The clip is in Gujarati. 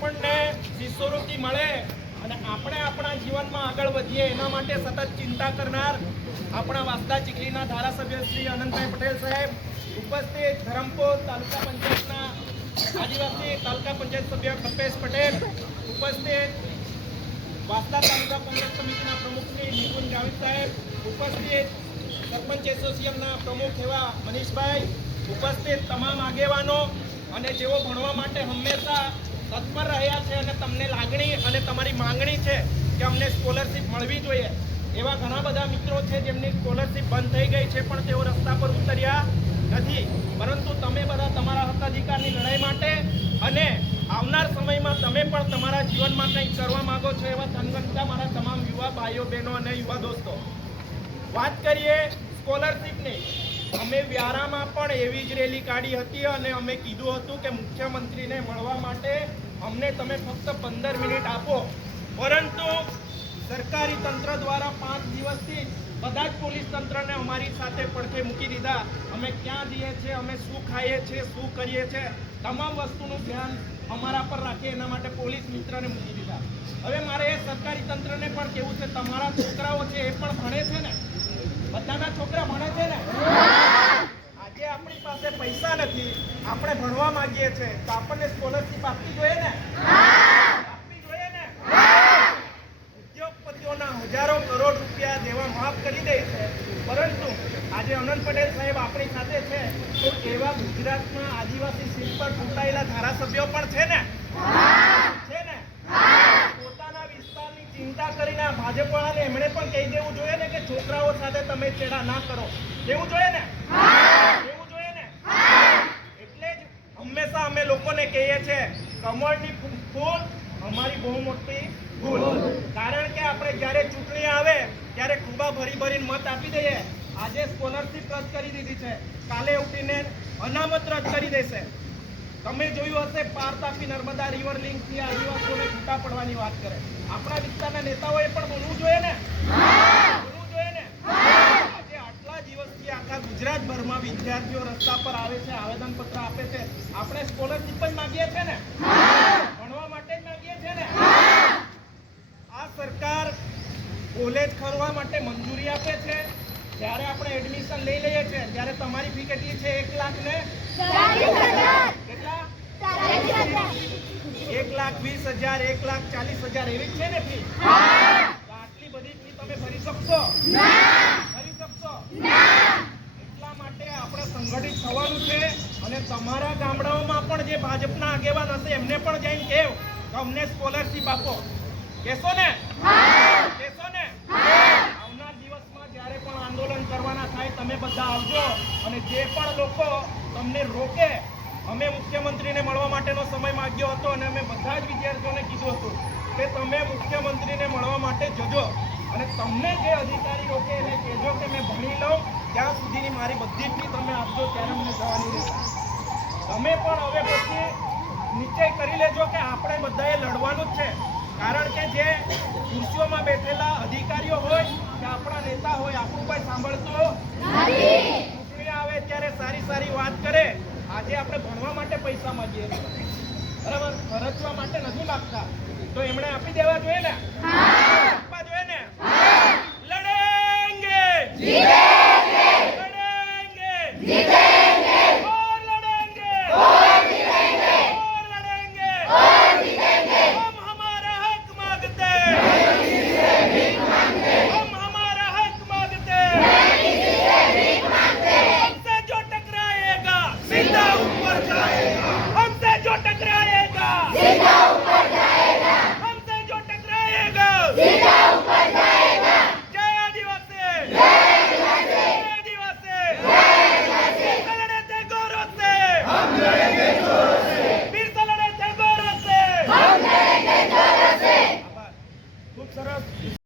આપણને શિષ્યવૃત્તિ મળે અને આપણે આપણા જીવનમાં આગળ વધીએ એના માટે સતત ચિંતા કરનાર આપણા વાંસદા ચીખલીના ધારાસભ્ય શ્રી અનંતભાઈ પટેલ સાહેબ, ઉપસ્થિત ધરમપુર તાલુકા પંચાયતના આદિવાસી તાલુકા પંચાયત સભ્ય કલ્પેશ પટેલ, ઉપસ્થિત વાંસદા તાલુકા કોંગ્રેસ સમિતિના પ્રમુખ શ્રી નિપુન ગાવિત સાહેબ, ઉપસ્થિત સરપંચ એસોસિએશનના પ્રમુખ એવા મનીષભાઈ, ઉપસ્થિત તમામ આગેવાનો અને જેઓ ભણવા માટે હંમેશા તત્પર રહ્યા છે અને તમને લાગણી અને તમારી માંગણી છે કે અમને સ્કોલરશીપ મળવી જોઈએ એવા ઘણા બધા મિત્રો છે જેમની સ્કોલરશીપ બંધ થઈ ગઈ છે પણ તેઓ રસ્તા પર ઉતર્યા નથી, પરંતુ તમે બધા તમારા હક અધિકારની લડાઈ માટે અને આવનાર સમયમાં તમે પણ તમારા જીવનમાં કંઈક કરવા માંગો છો એવા સંગઠનના મારા તમામ યુવા ભાઈઓ બહેનો અને યુવા દોસ્તો, વાત કરીએ સ્કોલરશીપની. અમે વ્યારામાં પણ એવી જ રેલી કાઢી હતી અને અમે કીધું હતું કે મુખ્યમંત્રીને મળવા માટે અમને તમે ફક્ત 15 મિનિટ આપો, પરંતુ સરકારી તંત્ર દ્વારા 5 દિવસથી બધા જ પોલીસ તંત્રને અમારી સાથે પડખે મૂકી દીધા. અમે ક્યાં જઈએ છીએ, અમે શું ખાઈએ છીએ, શું કરીએ છીએ, તમામ વસ્તુનું ધ્યાન અમારા પર રાખે એના માટે પોલીસ મિત્રને મૂકી દીધા. હવે મારે એ સરકારી તંત્રને પણ કહેવું છે, તમારા છોકરાઓ છે એ પણ ભણે છે ને, બધાના છોકરા ભણે છે ને. આજે આપણી પાસે પૈસા નથી, આપણે ભણવા માંગીએ છીએ તો આપણને સ્કોલરશીપ આપવી જોઈએ ને, આપવી જોઈએ ને. ઉદ્યોગપતિઓના હજારો કરોડ રૂપિયા દેવા માફ કરી દે છે, પરંતુ આજે અનંત પટેલ સાહેબ આપણી સાથે છે તો એવા ગુજરાતના આદિવાસી સીટ પર ચૂંટાયેલા ધારાસભ્યો પણ છે ને, છે ને. પોતાના વિસ્તારની ચિંતા કરીને ભાજપવાળાને એમણે પણ કહી દેવું જોઈએ ને કે છોકરાઓ સાથે તમે ચેડા ના કરો, દેવું જોઈએ ને, દેવું જોઈએ ને. એટલે જ હંમેશા અમે લોકોને કહીએ છીએ કમળની ફૂલ અમારી બહુ મોટી ભૂલ, કારણ કે આપણે જ્યારે ચૂંટણી આવે ત્યારે ખૂબા ભરી ભરીને મત આપી દઈએ. આજે સ્કોલરશીપ રદ કરી દીધી છે, કાલે ઉઠીને અનામત રદ કરી દેશે. તમે જોયું હશે પાર તાપી નર્મદા રિવર લિંકથી આદિવાસીઓને છૂટા પડવાની વાત કરે. આપણા વિસ્તારના નેતાઓએ પણ બોલવું જોઈએ ને, બોલવું જોઈએ ને. આજે આટલા દિવસથી આખા ગુજરાતભરમાં વિદ્યાર્થીઓ રસ્તા પર આવે છે, આવેદનપત્ર આપે છે, આપણે સ્કોલરશીપ જ માંગીએ છીએ ને, ભણવા માટે જ માંગીએ છીએ ને. આ સરકાર કોલેજ ખોલવા માટે મંજૂરી આપે છે, જ્યારે આપણે એડમિશન લઈ લઈએ છીએ ત્યારે તમારી ફી કેટલી છે? 1,40,000. કેટલા? 1,20,000, 1,40,000 એવી જ છે ને ફી? આટલી બધી ફી તમે ભરી શકશો? ભરી શકશો? એટલા માટે આપણે સંગઠિત થવાનું છે અને તમારા ગામડાઓમાં પણ જે ભાજપના આગેવાન હશે એમને પણ જઈને કહેવ કે અમને સ્કોલરશીપ આપો. કહેશો ને? કહેશો ને? આવનાર દિવસમાં જ્યારે પણ આંદોલન કરવાના થાય તમે બધા આવજો અને જે પણ લોકો તમને રોકે, અમે મુખ્યમંત્રીને મળવા માટેનો સમય માંગ્યો હતો અને અમે બધા જ વિદ્યાર્થીઓને કીધું હતું કે તમે મુખ્યમંત્રીને મળવા માટે જજો અને તમને જે અધિકારી રોકે એને કહેજો કે મેં ભણી લઉં ત્યાં સુધીની મારી બધી ફી તમે આપજો, ત્યારે મને જવાની રહેશે. તમે પણ હવે પછી નિશ્ચય કરી લેજો કે આપણે બધાએ લડવાનું જ છે, કારણ કે જે ખુરશીઓમાં બેઠેલા અધિકારીઓ હોય કે આપણા નેતા હોય આપણું કોઈ સાંભળતું નથી. ચૂંટણી આવે ત્યારે સારી સારી વાત કરે. આજે આપણે ભણવા માટે પૈસા માંગીએ છીએ, બરાબર, ખર્ચવા માટે નથી માંગતા, તો એમણે આપી દેવા જોઈએ ને.